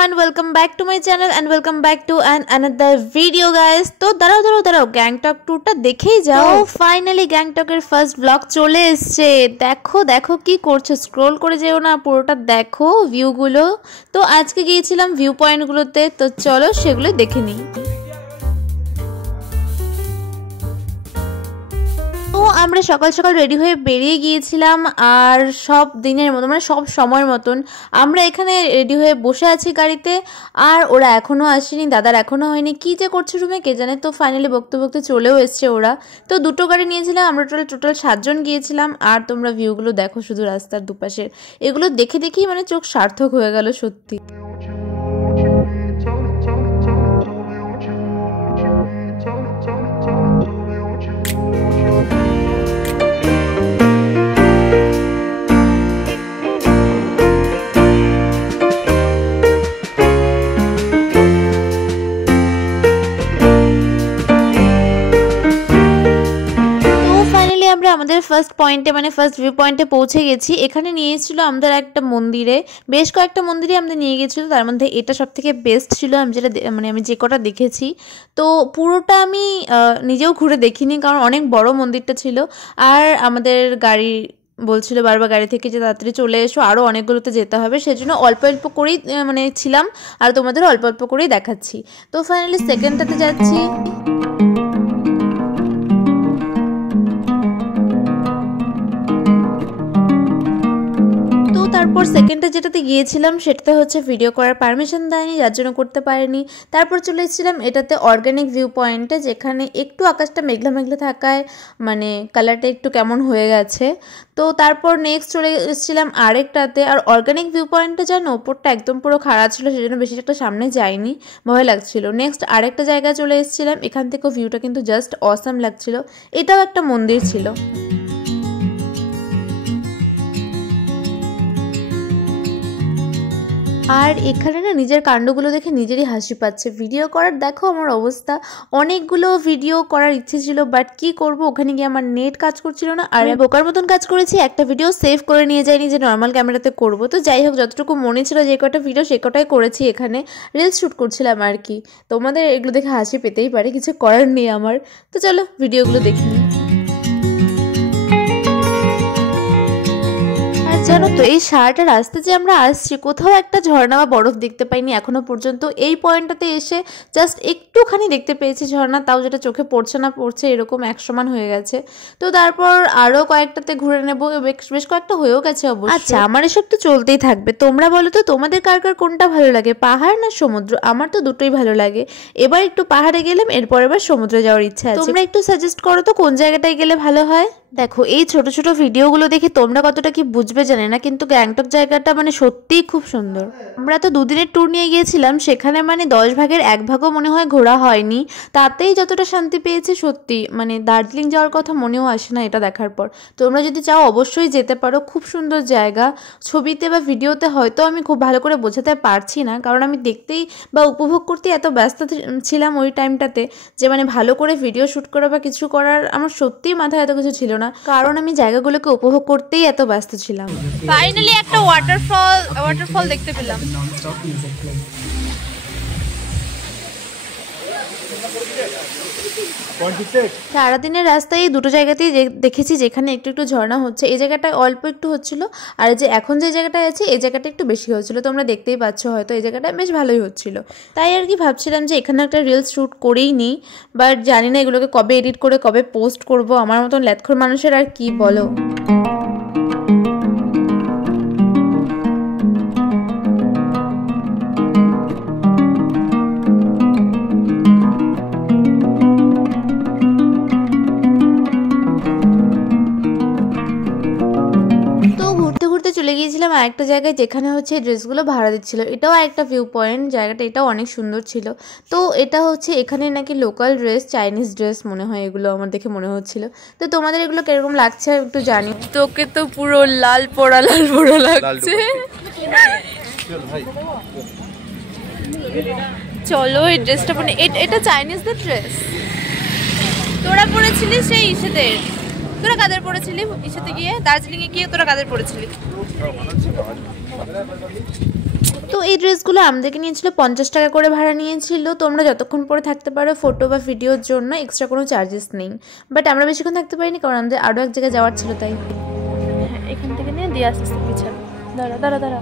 everyone, welcome back to my channel and welcome back to another video guys। তো দাঁড়াও গ্যাংটক ট্যুরটা দেখেই যাও। তো ফাইনালি গ্যাংটকের ফার্স্ট ব্লগ চলে এসেছে। দেখো কি করছো, স্ক্রল করে যেও না, পুরোটা দেখো ভিউগুলো। তো আজকে গিয়েছিলাম ভিউ পয়েন্টগুলোতে, তো চলো সেগুলো দেখে নিই। তো আমরা সকাল সকাল রেডি হয়ে বেরিয়ে গিয়েছিলাম, আর সব দিনের মতো মানে সব সময়ের মতন আমরা এখানে রেডি হয়ে বসে আছি গাড়িতে। আর ওরা এখনও আসেনি, দাদার এখনও হয়নি, কী যে করছে রুমে কে জানে। তো ফাইনালি বকতে চলেও এসছে ওরা। তো দুটো গাড়ি নিয়েছিলাম, আমরা টোটাল 7 জন গিয়েছিলাম। আর তোমরা ভিউগুলো দেখো শুধু রাস্তার দুপাশের, এগুলো দেখেই মানে চোখ সার্থক হয়ে গেল সত্যি। আমাদের ফার্স্ট পয়েন্টে মানে ফার্স্ট ভিউ পয়েন্টে পৌঁছে গেছি। এখানে নিয়েছিল আমাদের একটা মন্দিরে, বেশ কয়েকটা মন্দিরে আমাদের নিয়ে গেছিলো, তার মধ্যে এটা সব থেকে বেস্ট ছিল আমি যেটা আমি যে কটা দেখেছি। তো পুরোটা আমি নিজেও ঘুরে দেখিনি, কারণ অনেক বড় মন্দিরটা ছিল। আর আমাদের গাড়ি বলছিল বারবার গাড়ি থেকে যে তাড়াতাড়ি চলে এসো, আরও অনেকগুলোতে যেতে হবে, সেজন্য অল্প করেই মানে ছিলাম, আর তোমাদের অল্প করেই দেখাচ্ছি। তো ফাইনালি সেকেন্ডটাতে যাচ্ছি। তারপর সেকেন্ডটা যেটাতে গিয়েছিলাম সেটাতে হচ্ছে ভিডিও করার পারমিশন দেয়নি, যার জন্য করতে পারিনি। তারপর চলে এসেছিলাম এটাতে অর্গানিক ভিউ পয়েন্টে, যেখানে একটু আকাশটা মেঘলা থাকায় মানে কালারটা একটু কেমন হয়ে গেছে। তো তারপর নেক্সট চলে এসেছিলাম আরেকটাতে। আর অর্গানিক ভিউ পয়েন্টটা জানো ওপরটা একদম পুরো খাড়া ছিল, সেজন্য বেশি একটা সামনে যাইনি, ভয় লাগছিল। নেক্সট আরেকটা জায়গায় চলে এসেছিলাম, এখান থেকেও ভিউটা কিন্তু জাস্ট অসাম লাগছিল। এটাও একটা মন্দির ছিল। আর এখানে না নিজের কাণ্ডগুলো দেখে নিজেরই হাসি পাচ্ছে। ভিডিও করার দেখো আমার অবস্থা, অনেকগুলো ভিডিও করার ইচ্ছে ছিল, বাট কি করব, ওখানে গিয়ে আমার নেট কাজ করছিল না। আর বোকার মতন কাজ করেছি, একটা ভিডিও সেভ করে নিয়ে যাইনি যে নর্মাল ক্যামেরাতে করব। তো যাই হোক, যতটুকু মনে ছিল যে কটা ভিডিও সে কটাই করেছি, এখানে রিলস শ্যুট করছিলাম আর কি। তোমাদের এগুলো দেখে হাসি পেতেই পারে, কিছু করার নেই আমার। তো চলো ভিডিওগুলো দেখে নিই। জানো তো এই সারাটা রাস্তা যে আমরা আসছি, কোথাও একটা ঝর্ণা বা বরফ দেখতে পাইনি এখনো পর্যন্ত। এই পয়েন্টটাতে এসে জাস্ট একটুখানি দেখতে পেয়েছি ঝর্ণা, তাও যেটা চোখে পড়ছে না পড়ছে এরকম এক সমান হয়ে গেছে। তো তারপর আরও কয়েকটাতে ঘুরে নেবো, বেশ কয়েকটা হয়েও গেছে অবশ্য। আচ্ছা, আমার এসব তো চলতেই থাকবে। তোমরা বলো তো তোমাদের কার কোনটা ভালো লাগে, পাহাড় না সমুদ্র? আমার তো দুটোই ভালো লাগে। এবার একটু পাহাড়ে গেলাম, এরপর এবার সমুদ্রে যাওয়ার ইচ্ছা আছে। তোমরা একটু সাজেস্ট করো তো কোন জায়গাটায় গেলে ভালো হয়। দেখো এই ছোট ভিডিওগুলো দেখে তোমরা কতটা কি বুঝবে জানি না, কিন্তু গ্যাংটক জায়গাটা মানে সত্যিই খুব সুন্দর। আমরা তো 2 দিনের ট্যুর নিয়ে গিয়েছিলাম, সেখানে মানে 10 ভাগের 1 ভাগও মনে হয় ঘোরা হয়নি, তাতেই যতটা শান্তি পেয়েছি সত্যি মানে দার্জিলিং যাওয়ার কথা মনেও আসে না এটা দেখার পর। তোমরা যদি চাও অবশ্যই যেতে পারো, খুব সুন্দর জায়গা। ছবিতে বা ভিডিওতে হয়তো আমি খুব ভালো করে বোঝাতে পারছি না, কারণ আমি দেখতেই বা উপভোগ করতেই এত ব্যস্ত ছিলাম ওই টাইমটাতে, যে মানে ভালো করে ভিডিও শ্যুট করা বা কিছু করার আমার সত্যিই মাথায় এত কিছু ছিল না, কারণ আমি জায়গাগুলোকে উপভোগ করতেই এত ব্যস্ত ছিলাম। ফাইনালি একটা ওয়াটারফল দেখতে পেলাম। সারাদিনের রাস্তায় এই দুটো জায়গাতেই দেখেছি যেখানে একটু ঝর্ণা হচ্ছে। এই জায়গাটায় অল্প একটু হচ্ছিল, আর যে এখন যে জায়গাটায় আছে এই জায়গাটা একটু বেশি হচ্ছিল। তোমরা দেখতেই পাচ্ছ হয়তো এই জায়গাটা বেশ ভালোই হচ্ছিল। তাই আর কি ভাবছিলাম যে এখানে একটা রিলস শ্যুট করেই নিই, বাট জানি না এগুলোকে কবে এডিট করে কবে পোস্ট করব। আমার মতন ল্যাথখোর মানুষের আর কি বলো। চলে গিয়েছিলাম আরেকটা জায়গায়, যেখানে হচ্ছে ড্রেসগুলো ভাড়া দিচ্ছিল। এটাও একটা ভিউ পয়েন্ট, জায়গাটা এটাও অনেক সুন্দর ছিল। তো এটা হচ্ছে এখানে নাকি লোকাল ড্রেস, চাইনিজ ড্রেস মনে হয় এগুলো, আমার দেখে মনে হচ্ছিল। তো তোমাদের এগুলো কিরকম লাগছে একটু জানি। তোকে তো পুরো লাল পোড়া লাগছে। চলো এই ড্রেসটা পরে, এটা চাইনিজদের ড্রেস। তোরা পরেছিলিস সেই ইসেদের, তোরা কাদের পড়েছিলি ইসেতে গিয়ে, দার্জিলিং এ গিয়ে তোরা কাদের পড়েছিলি? তো এই ড্রেসগুলো আমাদেরকে নিয়েছিল 50 টাকা করে ভাড়া নিয়েছিল। তোমরা যতক্ষণ পরে থাকতে পারো ফটো বা ভিডিওর জন্য এক্সট্রা কোনো চার্জেস নেই, বাট আমরা বেশিক্ষণ থাকতে পারিনি কারণ আমাদের আরও এক জায়গায় যাওয়ার ছিল তাই। হ্যাঁ এখান থেকে নিয়ে দিয়ে আসতে পিছনে। দাঁড়া দাঁড়া দাঁড়া।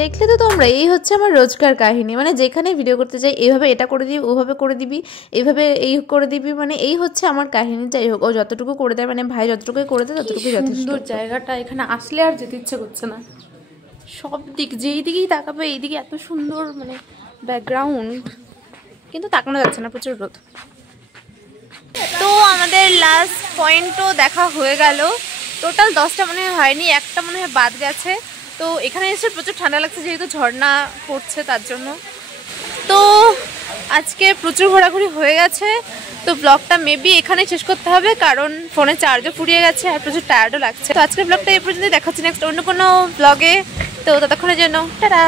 দেখলে তো তোমরা, এই হচ্ছে আমার রোজকার কাহিনী। মানে যেখানে ভিডিও করতে যাই এইভাবে এটা করে দিবি, ওভাবে করে দিবি, এইভাবে এই করে দিবি, মানে এই হচ্ছে আমার কাহিনী। যাই হোক, ও যতটুকু করে দেয়, মানে ভাই যতটুকুই করে দেয় ততটুকুই যথেষ্ট। সুন্দর জায়গাটা, এখানে আসলে আর যেতে ইচ্ছে করছে না। সব দিক যেই দিকেই তাকাবে এইদিকে এত সুন্দর মানে ব্যাকগ্রাউন্ড, কিন্তু তাকানো যাচ্ছে না, প্রচুর রোদ। তো আমাদের লাস্ট পয়েন্টও দেখা হয়ে গেল। টোটাল 10টা মনে হয়নি, একটা মনে হয় বাদ গেছে। তো এখানে এসে প্রচুর ঠান্ডা লাগছে যেহেতু ঝর্ণা পড়ছে তার জন্য। তো আজকে প্রচুর ঘোরাঘুরি হয়ে গেছে। তো ব্লগটা মেবি এখানেই শেষ করতে হবে কারণ ফোনে চার্জও ফুরিয়ে গেছে আর প্রচুর টায়ার্ডও লাগছে। তো আজকের ব্লগটা এই পর্যন্ত, দেখাচ্ছি নেক্সট অন্য কোনো ব্লগে। তো ততক্ষণের জন্য টাটা।